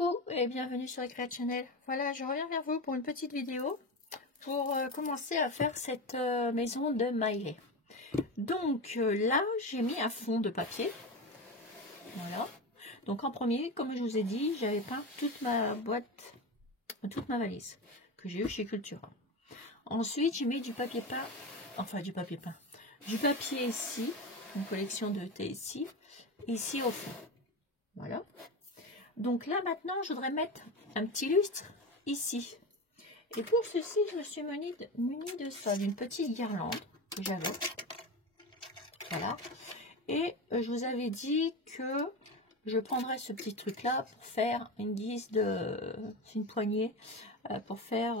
Coucou et bienvenue sur Eclat Channel. Voilà, je reviens vers vous pour une petite vidéo pour commencer à faire cette maison de Miley. Donc là, j'ai mis un fond de papier. Voilà. Donc en premier, comme je vous ai dit, j'avais peint toute ma boîte, toute ma valise que j'ai eu chez Cultura. Ensuite, j'ai mis du papier peint, enfin du papier peint, du papier ici, une collection de thé ici au fond. Voilà. Donc là, maintenant, je voudrais mettre un petit lustre ici. Et pour ceci, je me suis munie de ça, d'une petite guirlande que j'avais. Voilà. Et je vous avais dit que je prendrais ce petit truc-là pour faire une guise de... une poignée pour faire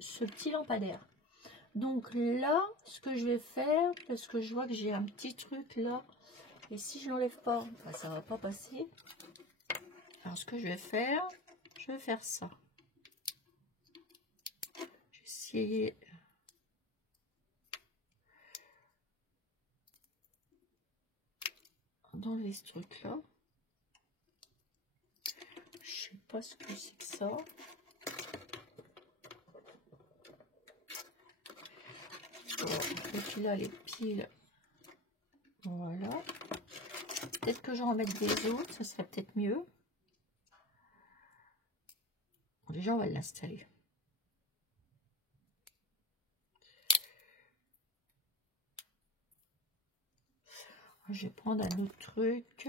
ce petit lampadaire. Donc là, ce que je vais faire, parce que je vois que j'ai un petit truc là, et si je l'enlève pas, ça va pas passer. Alors ce que je vais faire ça. Je vais essayer d'enlever ce truc là. Je sais pas ce que c'est que ça. Et puis là les piles. Voilà. Peut-être que j'en remette des autres, ça serait peut-être mieux. Bon, déjà on va l'installer. Je vais prendre un autre truc.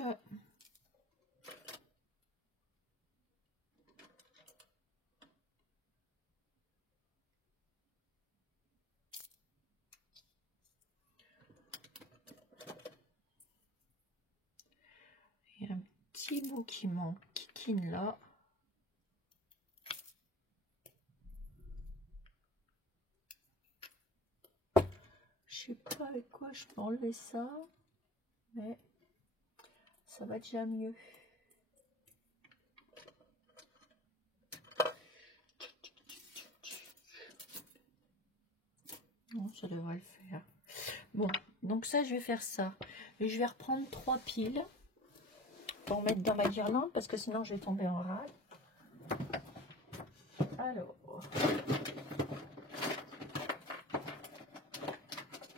Il y a un petit bout qui manque, qui kine là. Je sais pas avec quoi je peux enlever ça, mais ça va déjà mieux. Bon, ça devrait le faire. Bon, donc ça, je vais faire ça. Et je vais reprendre 3 piles pour mettre dans ma guirlande parce que sinon je vais tomber en rade. Alors,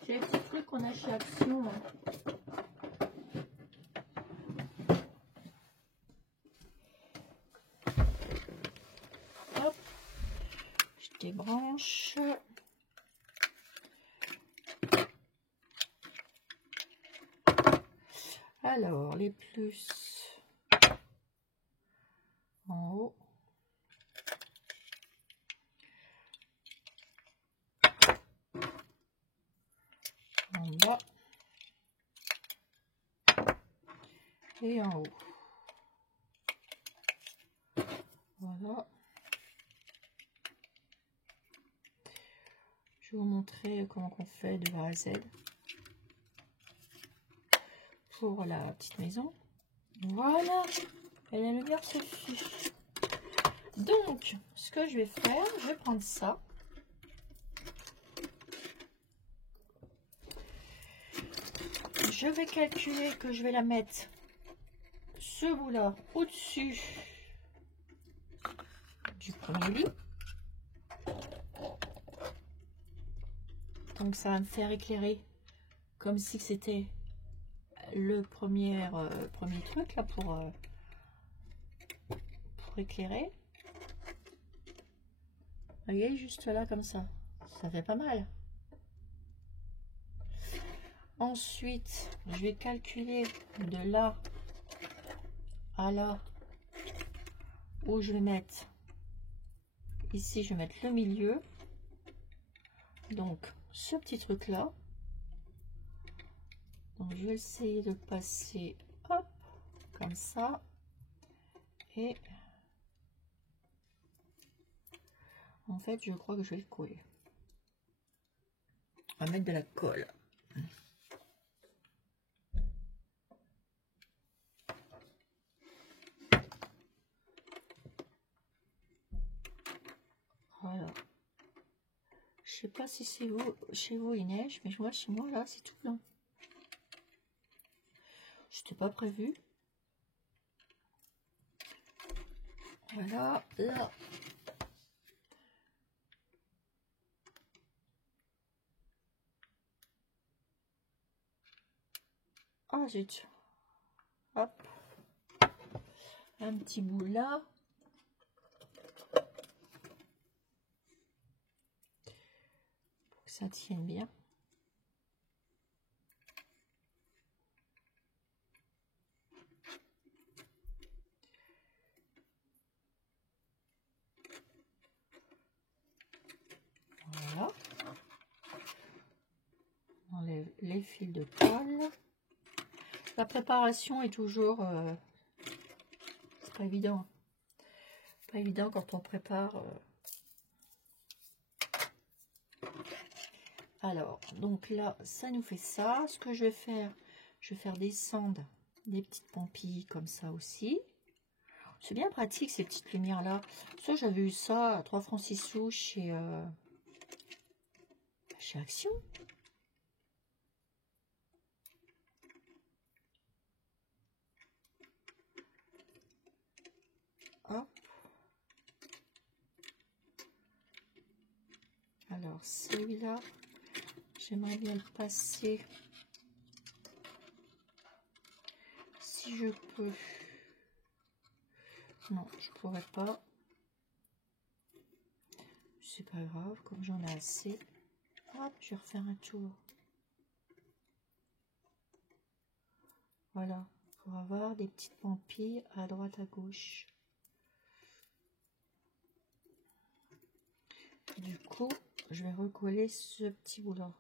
j'ai les petits trucs qu'on a chez Action. Hop, je débranche. Alors, les plus en haut. En bas. Et en haut. Voilà. Je vais vous montrer comment on fait de A à Z pour la petite maison. Voilà. Et la lumière suffit. Donc, ce que je vais faire, je vais prendre ça. Je vais calculer que je vais la mettre ce bout-là au-dessus du premier lit. Donc ça va me faire éclairer comme si c'était le premier truc là pour éclairer. Vous voyez, juste là comme ça fait pas mal. Ensuite, je vais calculer de là à là où je vais mettre. Ici, je vais mettre le milieu. Donc, ce petit truc là. Donc, je vais essayer de passer, hop, comme ça. Et en fait, je crois que je vais le coller. On va mettre de la colle. Voilà. Je sais pas si c'est chez vous il neige, mais moi chez moi là c'est tout blanc. C'était pas prévu. Voilà, là. Ah zut. Hop. Un petit bout là. Pour que ça tienne bien. Voilà. On enlève les fils de colle. La préparation est toujours... c'est pas évident. Pas évident quand on prépare... Alors, donc là, ça nous fait ça. Ce que je vais faire descendre des petites pompilles comme ça aussi. C'est bien pratique ces petites lumières-là. Ça, j'avais eu ça à 3 francs 6 sous chez Action. Hop. Alors, celui-là, j'aimerais bien le passer. Si je peux. Non, je pourrais pas. C'est pas grave, comme j'en ai assez. Hop, je vais refaire un tour. Voilà, pour avoir des petites pompilles à droite à gauche. Du coup, je vais recoller ce petit bout-là.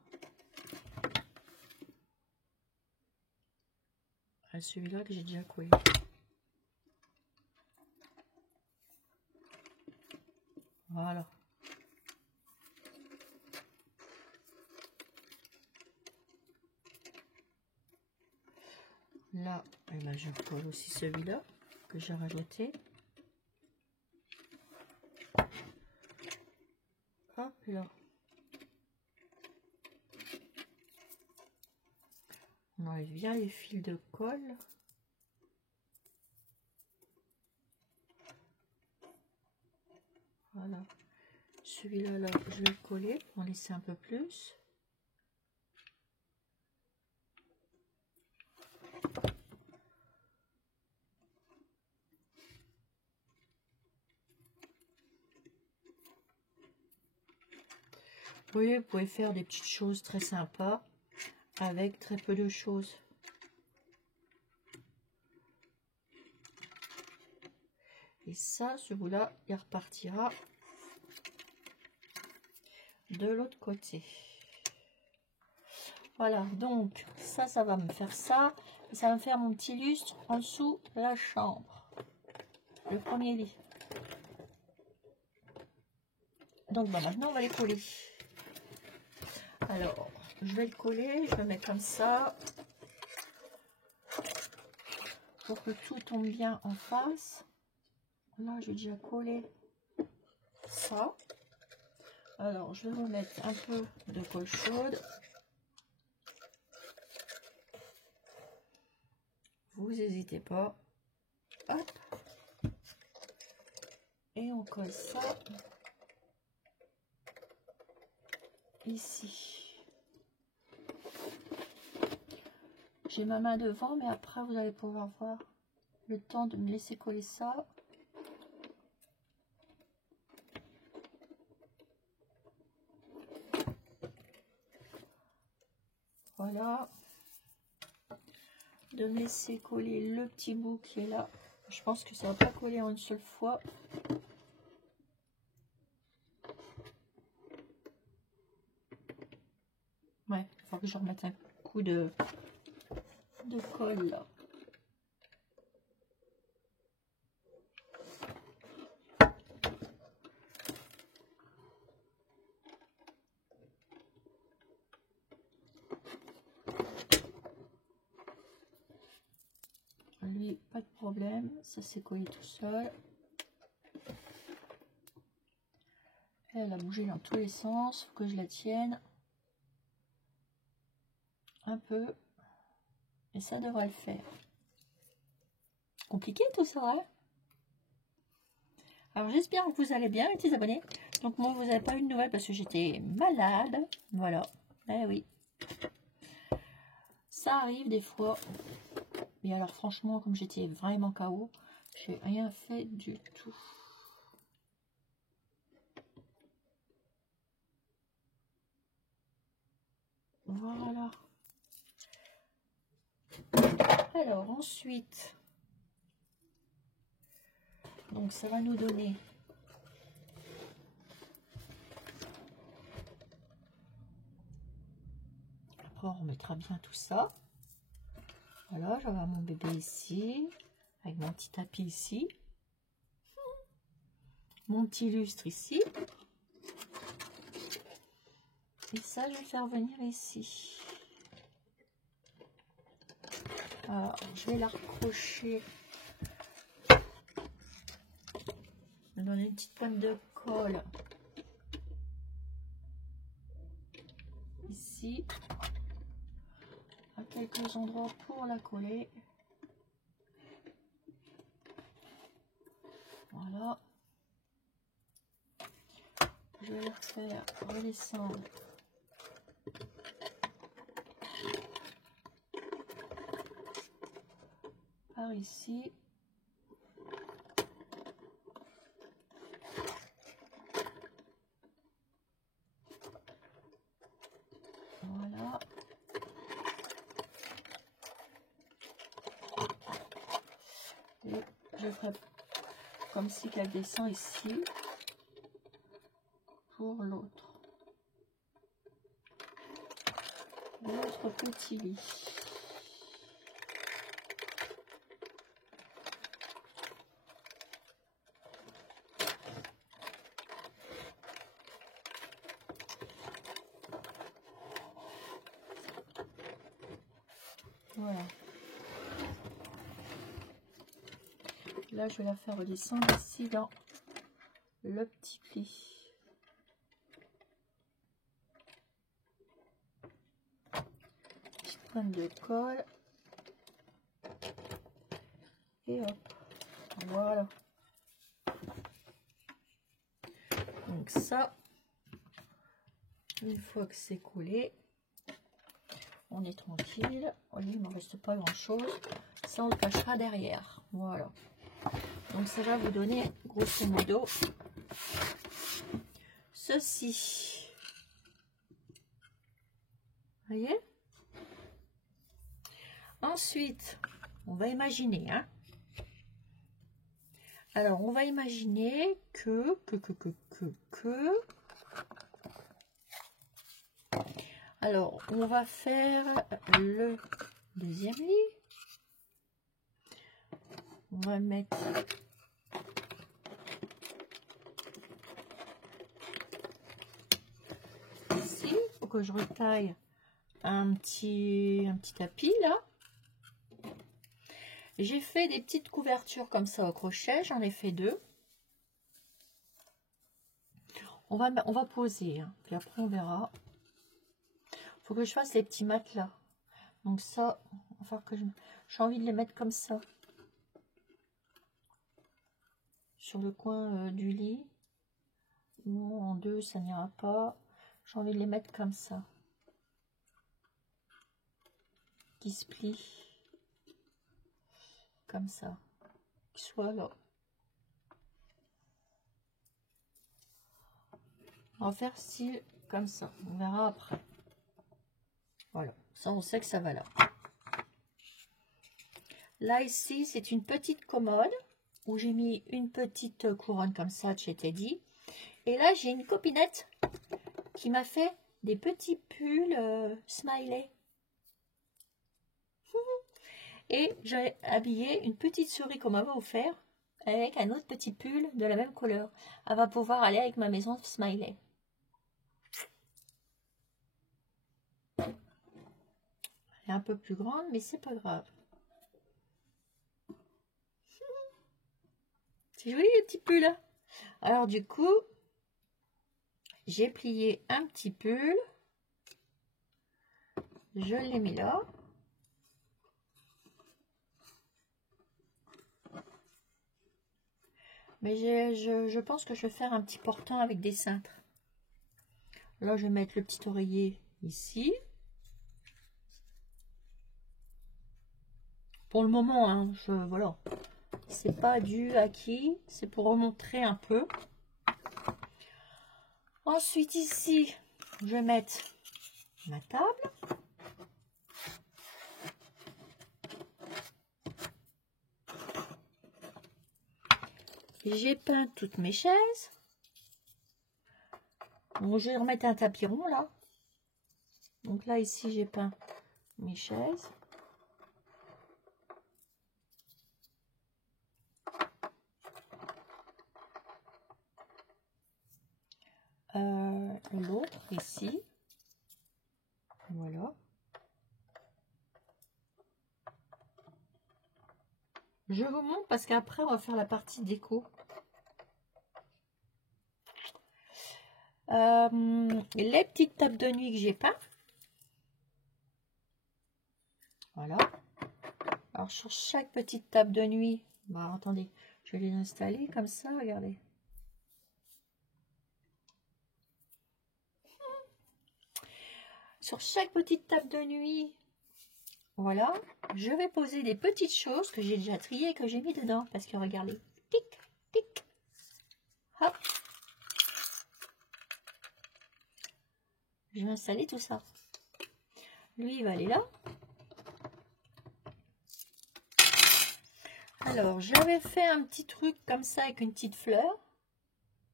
À celui-là que j'ai déjà collé. Voilà. Là, eh ben, je recolle aussi celui-là que j'ai rajouté. Hop là. On enlève bien les fils de colle. Voilà. Celui-là, là, je vais le coller pour en laisser un peu plus. Vous voyez, vous pouvez faire des petites choses très sympas avec très peu de choses. Et ça, ce bout-là, il repartira de l'autre côté. Voilà, donc ça va me faire ça. Et ça va me faire mon petit lustre en dessous de la chambre. Le premier lit. Donc bah, maintenant, on va les coller. Alors, je vais le coller, je vais le mettre comme ça. Pour que tout tombe bien en face. Là, j'ai déjà collé ça. Alors, je vais remettre un peu de colle chaude. Vous n'hésitez pas. Hop. Et on colle ça ici. J'ai ma main devant, mais après, vous allez pouvoir voir le temps de me laisser coller ça. Voilà. De me laisser coller le petit bout qui est là. Je pense que ça va pas coller en une seule fois. Ouais, il faut que je remette un coup de colle là. Lui, pas de problème, ça s'est collé tout seul. Elle a bougé dans tous les sens, faut que je la tienne un peu et ça devrait le faire. Compliqué tout ça, hein? Alors j'espère que vous allez bien, les petits abonnés. Donc moi, vous n'avez pas eu de nouvelles parce que j'étais malade. Voilà. Eh oui. Ça arrive des fois. Mais alors franchement, comme j'étais vraiment KO, j'ai rien fait du tout. Voilà. Alors ensuite, donc ça va nous donner après on remettra bien tout ça. Voilà, je vais avoir mon bébé ici, avec mon petit tapis ici, mon petit lustre ici, et ça je vais faire venir ici. Alors, je vais la recrocher, donner une petite pointe de colle ici, à quelques endroits pour la coller. Voilà. Je vais la faire redescendre par ici. Voilà. Et je ferai comme si qu'elle descend ici pour l'autre petit lit. Voilà. Là, je vais la faire redescendre ici dans le petit pli. Petite pointe de colle. Et hop. Voilà. Donc ça, une fois que c'est collé, on est tranquille. Il ne me reste pas grand chose. Ça, on le cachera derrière. Voilà. Donc ça va vous donner grosso modo ceci. Vous voyez? Ensuite, on va imaginer. Hein? Alors, on va imaginer que. Alors, on va faire le deuxième lit. On va mettre ici. Il faut que je retaille un petit tapis là. J'ai fait des petites couvertures comme ça au crochet. J'en ai fait 2. On va poser. Hein, puis après, on verra. Faut que je fasse les petits matelas. Donc ça, il va falloir que j'ai envie de les mettre comme ça. Sur le coin du lit. Non, en 2, ça n'ira pas. J'ai envie de les mettre comme ça. Qui se plient. Comme ça. Qui soit là. On va faire style comme ça. On verra après. Voilà. Ça, on sait que ça va là. Là, ici, c'est une petite commode où j'ai mis une petite couronne comme ça de chez Teddy. Et là, j'ai une copinette qui m'a fait des petits pulls smiley. Et j'ai habillé une petite souris qu'on m'avait offert avec un autre petit pull de la même couleur. Elle va pouvoir aller avec ma maison smiley. Elle est un peu plus grande, mais c'est pas grave. C'est joli le petit pull là. Alors du coup, j'ai plié un petit pull. Je l'ai mis là. Mais je pense que je vais faire un petit portant avec des cintres. Là, je vais mettre le petit oreiller ici. Pour le moment, hein, voilà. C'est pas du acquis, c'est pour remontrer un peu. Ensuite, ici, je vais mettre ma table. J'ai peint toutes mes chaises. Donc, je vais remettre un tapis rond là. Donc là, ici, j'ai peint mes chaises. L'autre ici. Voilà. Je vous montre parce qu'après, on va faire la partie déco. Les petites tables de nuit que j'ai peint. Voilà. Alors, sur chaque petite table de nuit, bah, attendez, je vais les installer comme ça, regardez. Sur chaque petite table de nuit, voilà, je vais poser des petites choses que j'ai déjà triées et que j'ai mis dedans. Parce que regardez, tic, tic, hop. Je vais installer tout ça. Lui, il va aller là. Alors, j'avais fait un petit truc comme ça avec une petite fleur,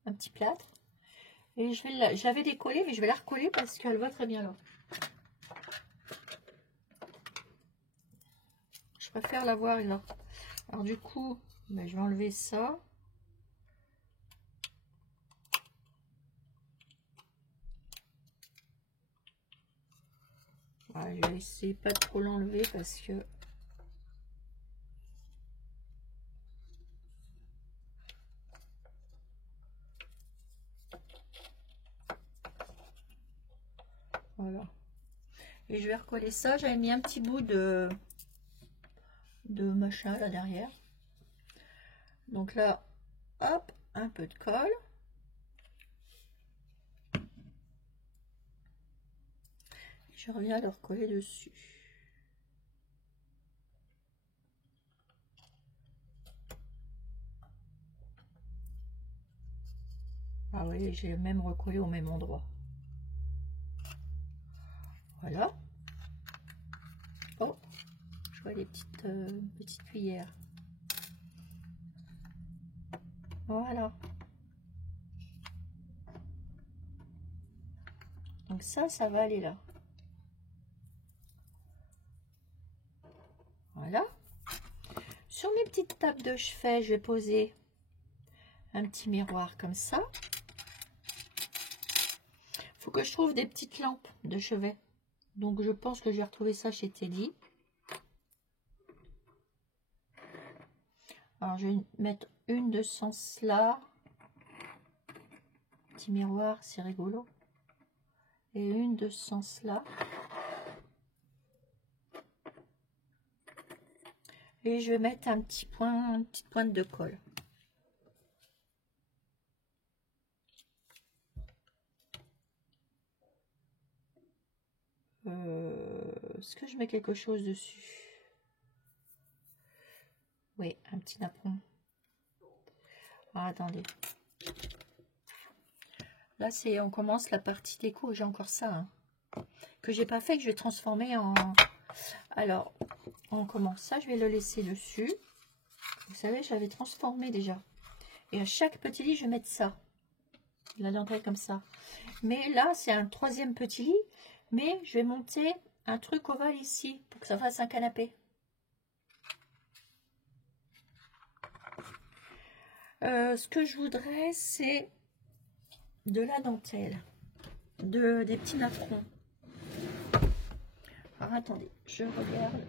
un petit plâtre. Et j'avais décollé, mais je vais la recoller parce qu'elle va très bien là. Je préfère l'avoir là. Alors du coup, ben, je vais enlever ça. Voilà, je vais essayer pas de trop l'enlever parce que... Voilà. Et je vais recoller ça. J'avais mis un petit bout de machin là derrière. Donc là, hop, un peu de colle. Je reviens le recoller dessus. Ah oui, j'ai même recollé au même endroit. Voilà. Oh, je vois des petites cuillères. Voilà. Donc ça va aller là. Voilà. Sur mes petites tables de chevet, je vais poser un petit miroir comme ça. Faut que je trouve des petites lampes de chevet. Donc je pense que j'ai retrouvé ça chez Teddy. Alors je vais mettre une de ce sens là. Petit miroir, c'est rigolo. Et une de ce sens là. Et je vais mettre un petit point, une petite pointe de colle. Est-ce que je mets quelque chose dessus? Oui, un petit napperon. Ah, attendez. Là, on commence la partie déco. J'ai encore ça, hein, que j'ai pas fait, que je vais transformer en... Alors, on commence ça. Je vais le laisser dessus. Vous savez, j'avais transformé déjà. Et à chaque petit lit, je vais mettre ça. La dentelle comme ça. Mais là, c'est un troisième petit lit. Mais je vais monter un truc ovale ici pour que ça fasse un canapé. Ce que je voudrais, c'est de la dentelle, des petits napperons. Alors attendez, je regarde.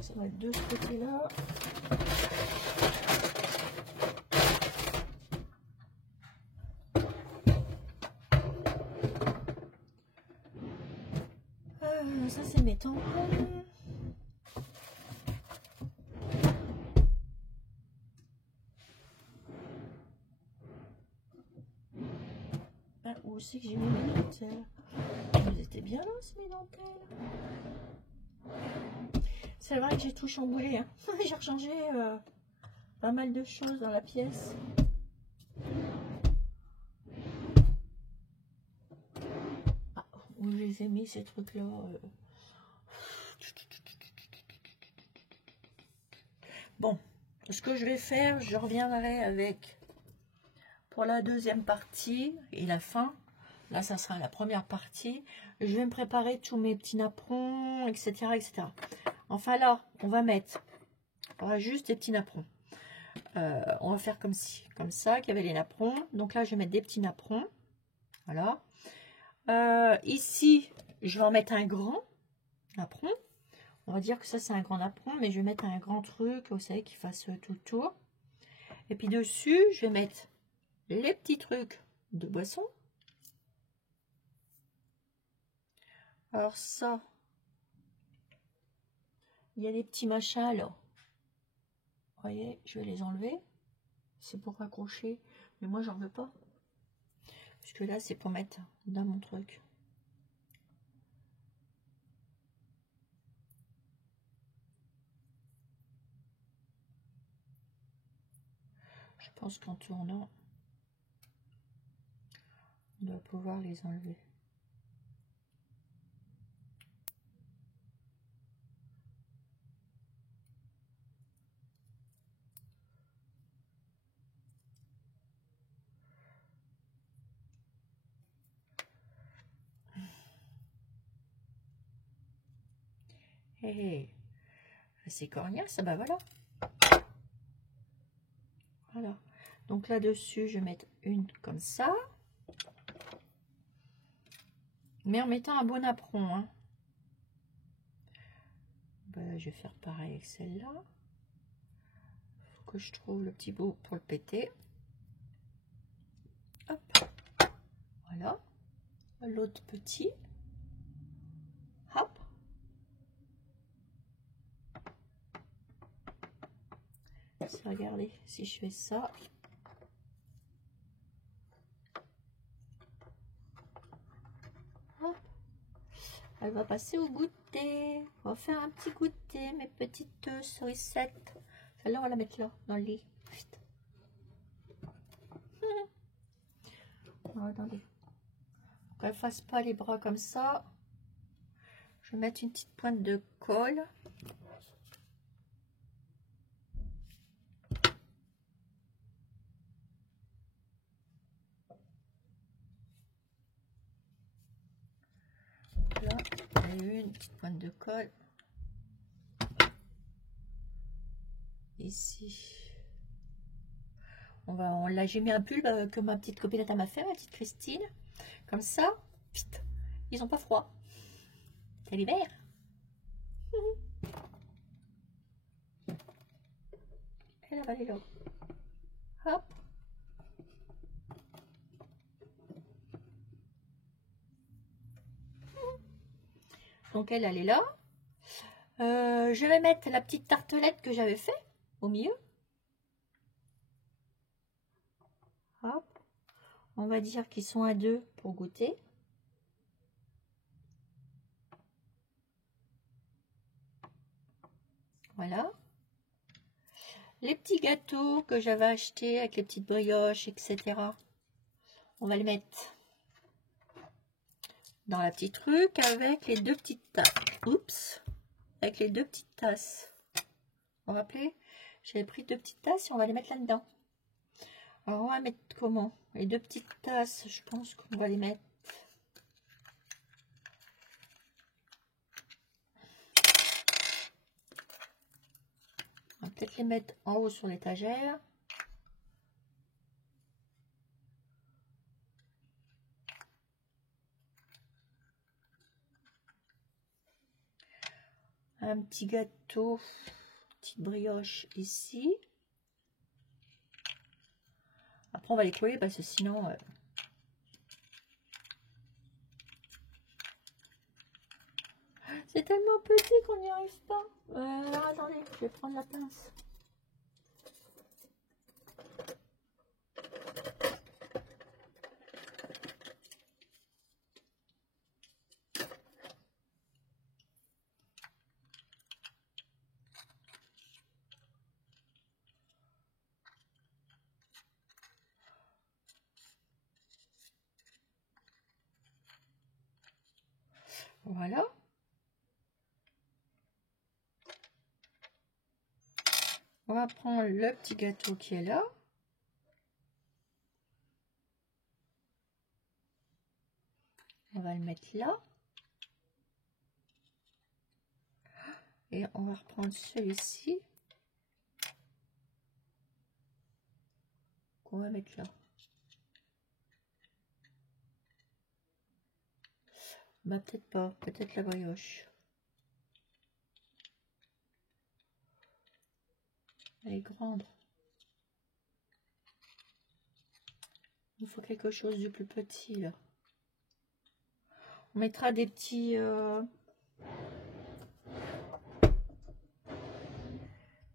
Ça va être de ce côté-là. ça, c'est mes tampons. Ah, où c'est que j'ai mis mes dentelles? Ils étaient bien là, mes dentelles. C'est vrai que j'ai tout chamboulé. Hein. J'ai rechangé pas mal de choses dans la pièce. Ah, où je les ai mis ces trucs-là Bon, ce que je vais faire, je reviendrai avec pour la deuxième partie et la fin. Là, ça sera la première partie. Je vais me préparer tous mes petits napperons, etc., etc. Enfin là, on va mettre juste des petits napperons. On va faire comme ça, qu'il y avait les napperons. Donc là, je vais mettre des petits napperons. Voilà. Ici, je vais en mettre un grand napperon. On va dire que ça, c'est un grand napperon, mais je vais mettre un grand truc, vous savez, qui fasse tout le tour. Et puis dessus, je vais mettre les petits trucs de boisson. Alors ça, il y a des petits machins là. Vous voyez, je vais les enlever. C'est pour accrocher, mais moi, j'en veux pas. Parce que là, c'est pour mettre dans mon truc. Je pense qu'en tournant, on doit pouvoir les enlever. Hé, c'est corniasse, bah voilà. Voilà. Donc là-dessus, je vais mettre une comme ça. Mais en mettant un bon apron. Hein. Ben, je vais faire pareil avec celle-là. Il faut que je trouve le petit bout pour le péter. Hop. Voilà. L'autre petit. Hop. Regardez, si je fais ça. Hop. Elle va passer au goûter. On va faire un petit goûter, mes petites cerisettes. Celle-là, on va la mettre là, dans le lit. Oh, attendez. Pour qu'elle ne fasse pas les bras comme ça. Je vais mettre une petite pointe de colle. Là, une petite pointe de colle. Ici. Là, j'ai mis un pull que ma petite copinette m'a fait, ma petite Christine. Comme ça, pfft, ils n'ont pas froid. C'est l'hiver. Elle va aller là. Hop. Donc elle est là. Je vais mettre la petite tartelette que j'avais fait au milieu. Hop. On va dire qu'ils sont à deux pour goûter. Voilà. Les petits gâteaux que j'avais achetés avec les petites brioches, etc. On va les mettre dans la petite truc avec les deux petites tasses. Oups. Avec les deux petites tasses. Vous vous rappelez? J'avais pris deux petites tasses et on va les mettre là-dedans. Alors on va mettre comment? Les deux petites tasses, je pense qu'on va les mettre. On va peut-être les mettre en haut sur l'étagère. Un petit gâteau, petite brioche ici. Après on va les coller parce que sinon C'est tellement petit qu'on n'y arrive pas. Alors, attendez, je vais prendre la pince. Voilà. On va prendre le petit gâteau qui est là. On va le mettre là. Et on va reprendre celui-ci. Qu'on va mettre là. Bah peut-être pas, peut-être la brioche. Elle est grande. Il faut quelque chose de plus petit là. On mettra des petits...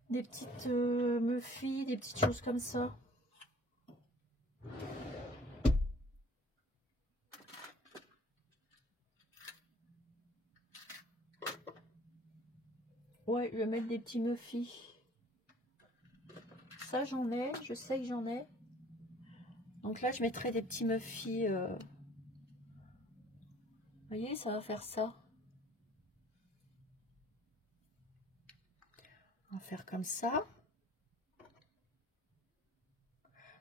des petites muffins, des petites choses comme ça. Ouais, je vais mettre des petits muffins. Ça, j'en ai. Je sais que j'en ai. Donc là, je mettrai des petits muffins. Vous voyez, ça va faire ça. On va faire comme ça.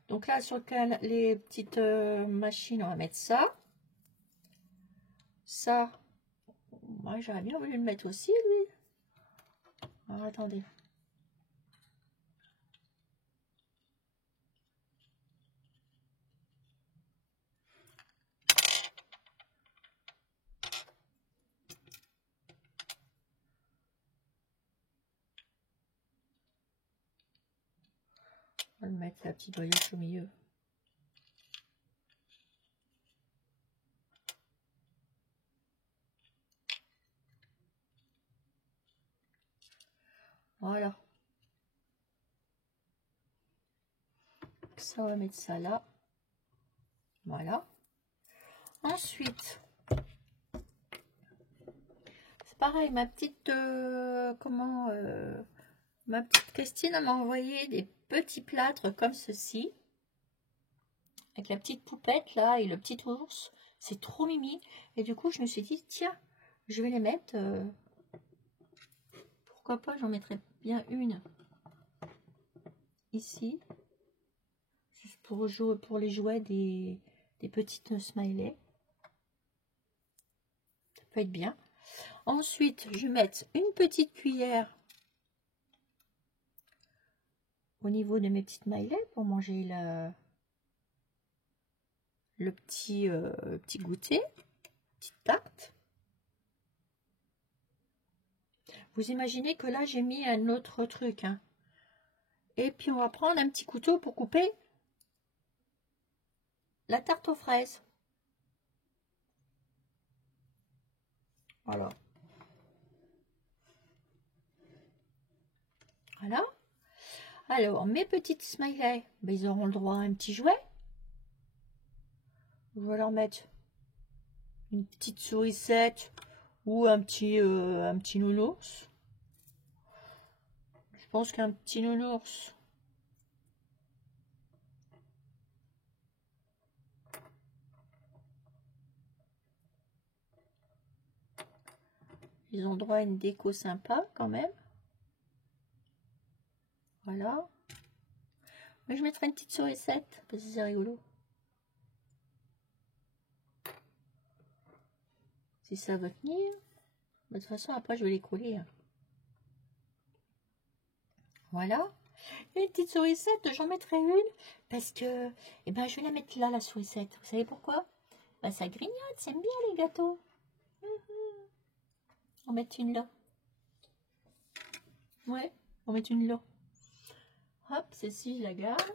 Donc là, sur les petites machines, on va mettre ça. Ça, moi, j'aurais bien voulu le mettre aussi, lui. Alors, attendez. On va le mettre la petite brioche au milieu. Voilà. Ça, on va mettre ça là. Voilà. Ensuite, c'est pareil, ma petite ma petite Christine m'a envoyé des petits plâtres comme ceci, avec la petite poupette là et le petit ours. C'est trop mimi. Et du coup, je me suis dit, tiens, je vais les mettre. Pourquoi pas, j'en mettrai bien une ici, juste pour jouer, pour les jouets des petites smileys. Ça peut être bien. Ensuite, je vais mettre une petite cuillère au niveau de mes petites smileys pour manger le petit goûter, petite tarte. Vous imaginez que là, j'ai mis un autre truc. Hein. Et puis, on va prendre un petit couteau pour couper la tarte aux fraises. Voilà. Voilà. Alors, mes petites smileys, ben, ils auront le droit à un petit jouet. Je vais leur mettre une petite sourisette ou un petit nounours. Je pense qu'un petit nounours, ils ont droit à une déco sympa quand même. Voilà. Mais je mettrai une petite sourisette parce que c'est rigolo. Si ça veut tenir. De toute façon, après, je vais les coller. Voilà. Et une petite sourisette, j'en mettrai une parce que, eh ben, je vais la mettre là, la sourisette. Vous savez pourquoi? Ben, ça grignote, c'est bien les gâteaux. On met une là. Ouais, on met une là. Hop, celle-ci, je la garde.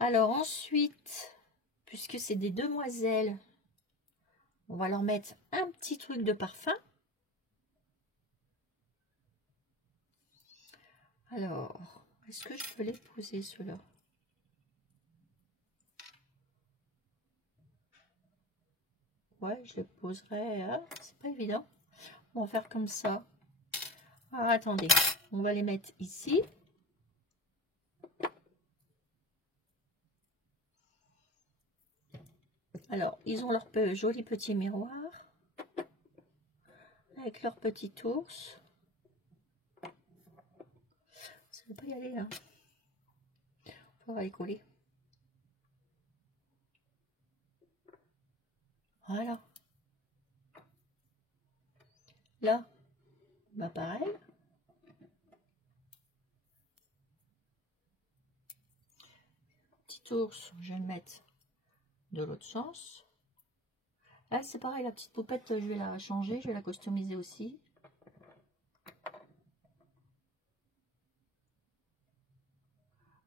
Alors ensuite, puisque c'est des demoiselles, on va leur mettre un petit truc de parfum. Alors, est-ce que je peux les poser ceux-là? Ouais, je les poserai. Hein, c'est pas évident. On va faire comme ça. Ah, attendez, on va les mettre ici. Alors, ils ont leur joli petit miroir avec leur petit ours. Ça ne veut pas y aller là. On va les coller. Voilà. Là, bah pareil. Petit ours, je vais le mettre de l'autre sens. Là, c'est pareil, la petite poupette, je vais la changer, je vais la customiser aussi.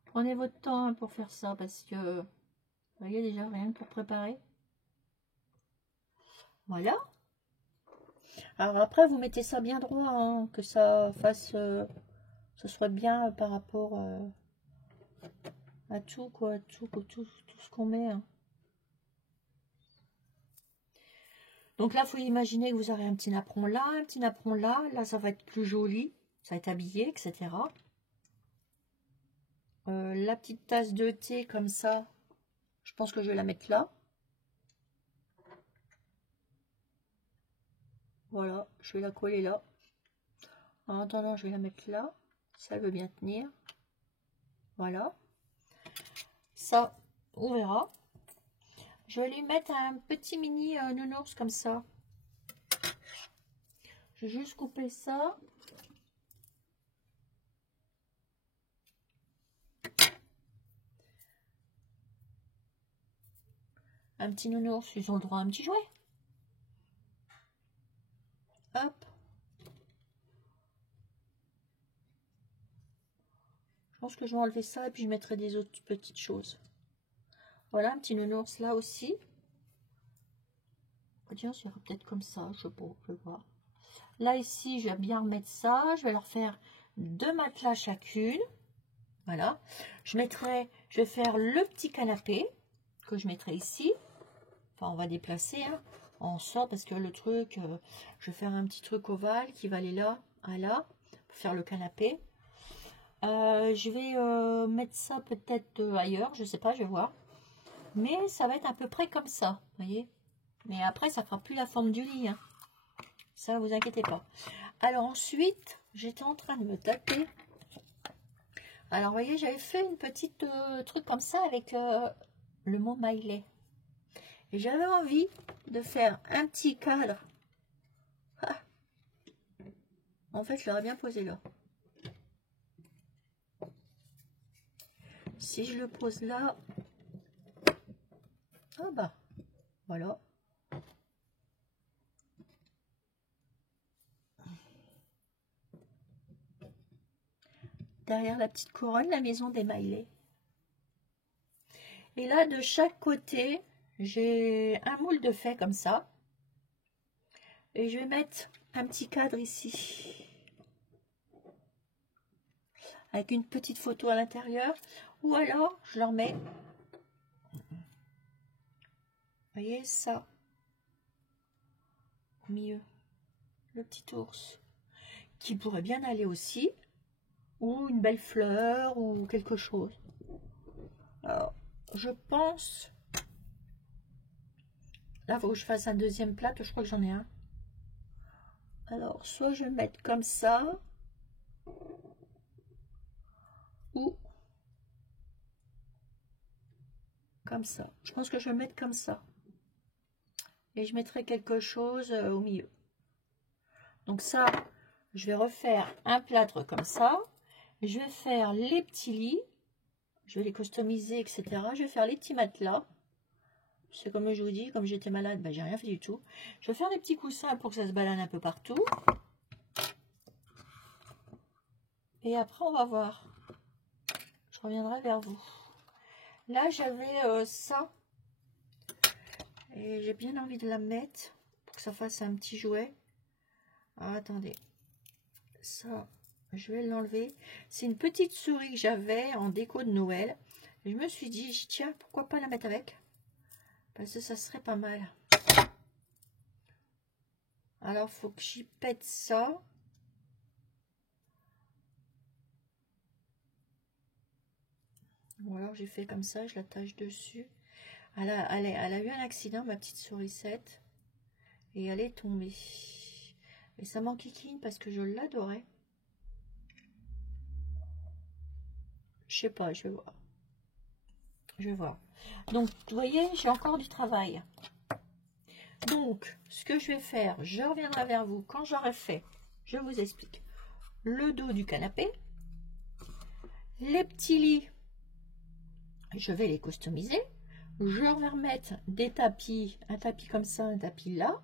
Prenez votre temps hein, pour faire ça parce que vous voyez déjà rien pour préparer. Voilà. Alors après, vous mettez ça bien droit, hein, que ça fasse, ce soit bien par rapport à tout, quoi, tout ce qu'on met. Hein. Donc là, il faut imaginer que vous aurez un petit napperon là, un petit napperon là. Là, ça va être plus joli, ça va être habillé, etc. La petite tasse de thé comme ça, je pense que je vais la mettre là. Voilà, je vais la coller là. En attendant, je vais la mettre là. Ça veut bien tenir. Voilà. Ça, on verra. Je vais lui mettre un petit mini nounours comme ça. Je vais juste couper ça. Un petit nounours, ils ont le droit à un petit jouet. Hop. Je pense que je vais enlever ça et puis je mettrai des autres petites choses. Voilà, un petit nounours là aussi. Oh, tiens, c'est peut-être comme ça, je sais pas, je vais voir. Là, ici, je vais bien remettre ça. Je vais leur faire 2 matelas chacune. Voilà. Je vais faire le petit canapé que je mettrai ici. Enfin, on va déplacer hein, en sorte parce que le truc, je vais faire un petit truc ovale qui va aller là, à là, pour faire le canapé. Je vais mettre ça peut-être ailleurs, je sais pas, je vais voir. Mais ça va être à peu près comme ça, vous voyez. Mais après, ça fera plus la forme du lit. Hein. Ça, vous inquiétez pas. Alors ensuite, j'étais en train de me taper. Alors, vous voyez, j'avais fait une petite truc comme ça avec le mot Miley. Et j'avais envie de faire un petit cadre. Ah. En fait, je l'aurais bien posé là. Si je le pose là, ah bah, voilà. Derrière la petite couronne, la maison des Miley. Et là, de chaque côté, j'ai un moule de fée comme ça. Et je vais mettre un petit cadre ici. Avec une petite photo à l'intérieur. Ou alors, je leur mets, vous voyez ça, au milieu. Le petit ours. Qui pourrait bien aller aussi. Ou une belle fleur ou quelque chose. Alors, je pense... Là, il faut que je fasse un deuxième plat. Je crois que j'en ai un. Alors, soit je vais mettre comme ça. Ou comme ça. Je pense que je vais mettre comme ça. Et je mettrai quelque chose au milieu. Donc ça, je vais refaire un plâtre comme ça. Je vais faire les petits lits. Je vais les customiser, etc. Je vais faire les petits matelas. C'est comme je vous dis, comme j'étais malade, ben, j'ai rien fait du tout. Je vais faire des petits coussins pour que ça se balade un peu partout. Et après, on va voir. Je reviendrai vers vous. Là, j'avais ça. Et j'ai bien envie de la mettre pour que ça fasse un petit jouet. Ah, attendez. Ça, Je vais l'enlever. C'est une petite souris que j'avais en déco de Noël. Je me suis dit, tiens, pourquoi pas la mettre avec? Parce que ça serait pas mal. Alors, faut que j'y pète ça. Ou alors, j'ai fait comme ça, je l'attache dessus. Elle a eu un accident, ma petite sourisette. Et elle est tombée. Et ça m'enquiquine parce que je l'adorais. Je sais pas, je vais voir. Je vais voir. Donc, vous voyez, j'ai encore du travail. Donc, ce que je vais faire, je reviendrai vers vous quand j'aurai fait, je vous explique, le dos du canapé, les petits lits, je vais les customiser, je vais remettre des tapis, un tapis comme ça, un tapis là,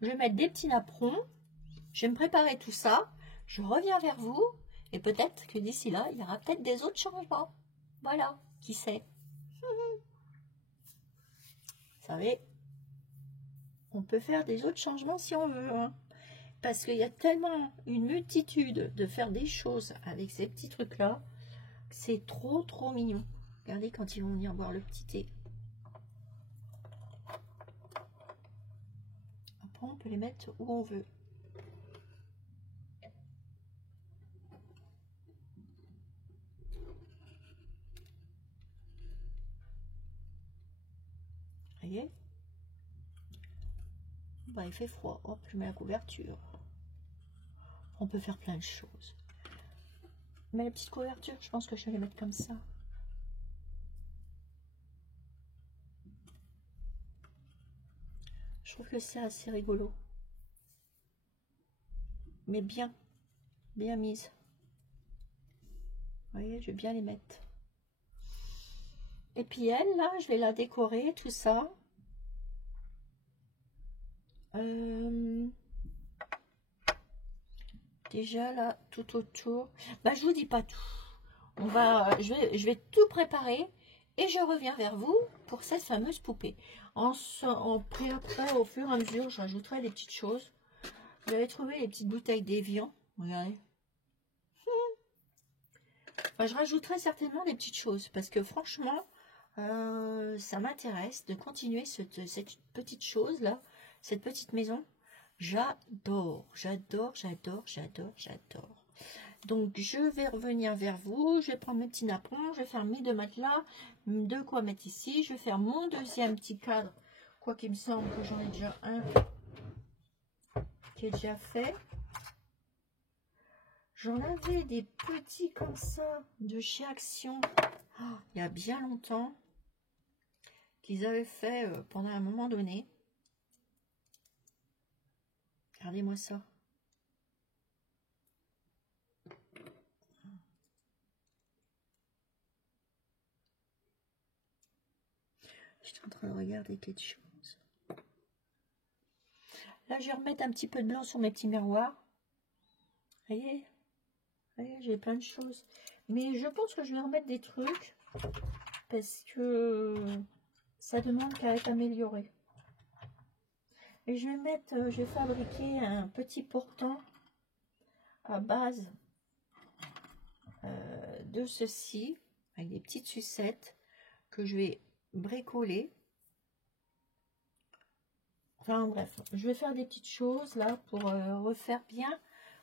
je vais mettre des petits napperons, je vais me préparer tout ça, je reviens vers vous, et peut-être que d'ici là, il y aura peut-être des autres changements. Voilà, qui sait. Vous savez, on peut faire des autres changements si on veut, hein. Parce qu'il y a tellement une multitude de faire des choses avec ces petits trucs-là, c'est trop mignon. Regardez quand ils vont venir boire le petit thé. Après, on peut les mettre où on veut. Vous voyez? Bah, il fait froid. Hop, je mets la couverture. On peut faire plein de choses. Mais la petite couverture, je pense que je vais les mettre comme ça. Je trouve que c'est assez rigolo. Mais bien mise. Vous voyez, je vais bien les mettre. Et puis elle, là, je vais la décorer, tout ça. Déjà, là, tout autour. Bah, je vous dis pas tout. Je vais tout préparer et je reviens vers vous pour cette fameuse poupée. Après, au fur et à mesure, je rajouterai des petites choses. Vous avez trouvé les petites bouteilles d'Evian. Regardez. Enfin, je rajouterai certainement des petites choses parce que franchement, ça m'intéresse de continuer cette petite chose là, cette petite maison. J'adore. Donc, je vais revenir vers vous. Je vais prendre mes petits napperons. Je vais faire mes deux matelas. De quoi mettre ici. Je vais faire mon deuxième petit cadre. Quoi qu'il me semble que j'en ai déjà un qui est déjà fait. J'en avais des petits comme ça de chez Action. Oh, il y a bien longtemps. Qu'ils avaient fait pendant un moment donné. Regardez-moi ça. Je suis en train de regarder quelque chose. Là, je vais remettre un petit peu de blanc sur mes petits miroirs. Vous voyez, j'ai plein de choses. Mais je pense que je vais remettre des trucs parce que ça demande qu'à être amélioré. Et je vais fabriquer un petit portant à base de ceci avec des petites sucettes que je vais bricoler. Enfin bref, je vais faire des petites choses là pour refaire bien,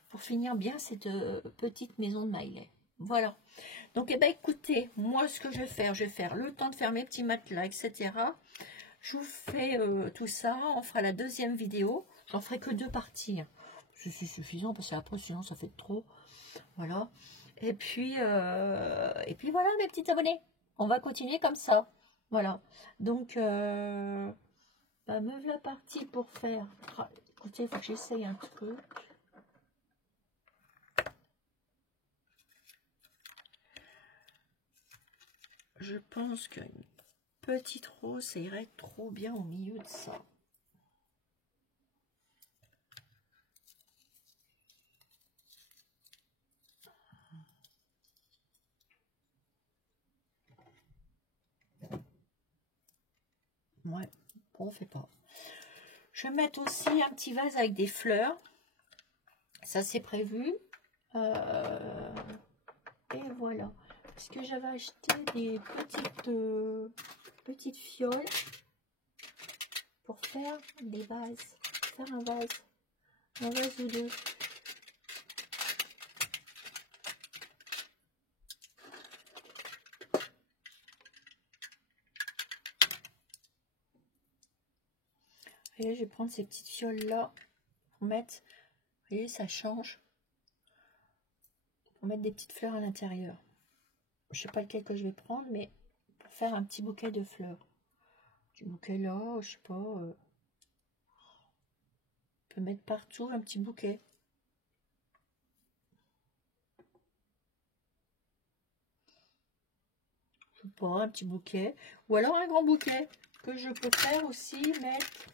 pour finir bien cette petite maison de Miley. Voilà. Donc, eh ben, écoutez, moi, ce que je vais faire le temps de faire mes petits matelas, etc. Je vous fais tout ça. On fera la deuxième vidéo. J'en ferai que 2 parties. C'est suffisant parce qu'après, sinon, ça fait trop. Voilà. Et puis voilà, mes petits abonnés. On va continuer comme ça. Voilà. Donc, bah, me voilà partie pour faire. Ah, écoutez, il faut que j'essaye un truc. Je pense qu'une petite rose, ça irait trop bien au milieu de ça. Ouais, bon, on fait pas. Je vais mettre aussi un petit vase avec des fleurs. Ça, c'est prévu. Et voilà. Parce que j'avais acheté des petites fioles pour faire des vases. Faire un vase ou deux. Et je vais prendre ces petites fioles là pour mettre, vous voyez, ça change, pour mettre des petites fleurs à l'intérieur. Je sais pas lequel que je vais prendre, mais pour faire un petit bouquet de fleurs. Du bouquet là, je sais pas. On peut mettre partout un petit bouquet. Je sais pas, un petit bouquet. Ou alors un grand bouquet que je peux faire aussi mettre.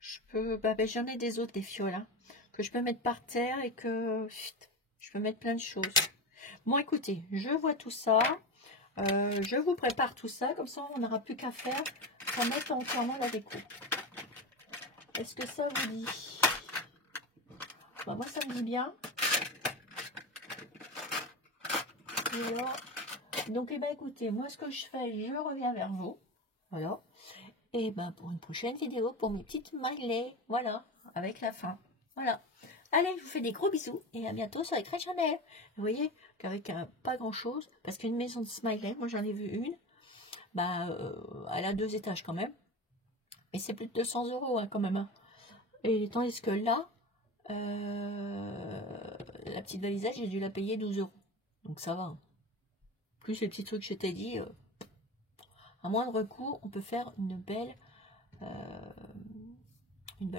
Je peux, ben, j'en ai des autres, des fioles, hein, que je peux mettre par terre et que je peux mettre plein de choses. Bon, écoutez, je vois tout ça. Je vous prépare tout ça, comme ça on n'aura plus qu'à faire pour mettre entièrement la déco. Est-ce que ça vous dit? Bah, moi ça me dit bien. Voilà. Donc et ben écoutez, moi ce que je fais, je reviens vers vous. Voilà. Et ben pour une prochaine vidéo pour mes petites smileys. Voilà, avec la fin. Voilà. Allez, je vous fais des gros bisous et à bientôt sur Ecran Channel. Vous voyez qu'avec pas grand chose, parce qu'une maison de smiley, moi j'en ai vu une, bah, elle a 2 étages quand même. Mais c'est plus de 200 € hein, quand même. Hein. Et tandis que là, la petite valisette, j'ai dû la payer 12 €. Donc ça va. Hein. Plus les petits trucs que je t'ai dit, à moindre coût, on peut faire une belle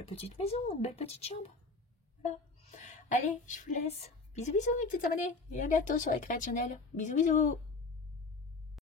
petite maison, une belle petite chambre. Voilà. Allez, je vous laisse. Bisous, bisous, mes petites abonnés. Et à bientôt sur Ecran Channel. Bisous, bisous.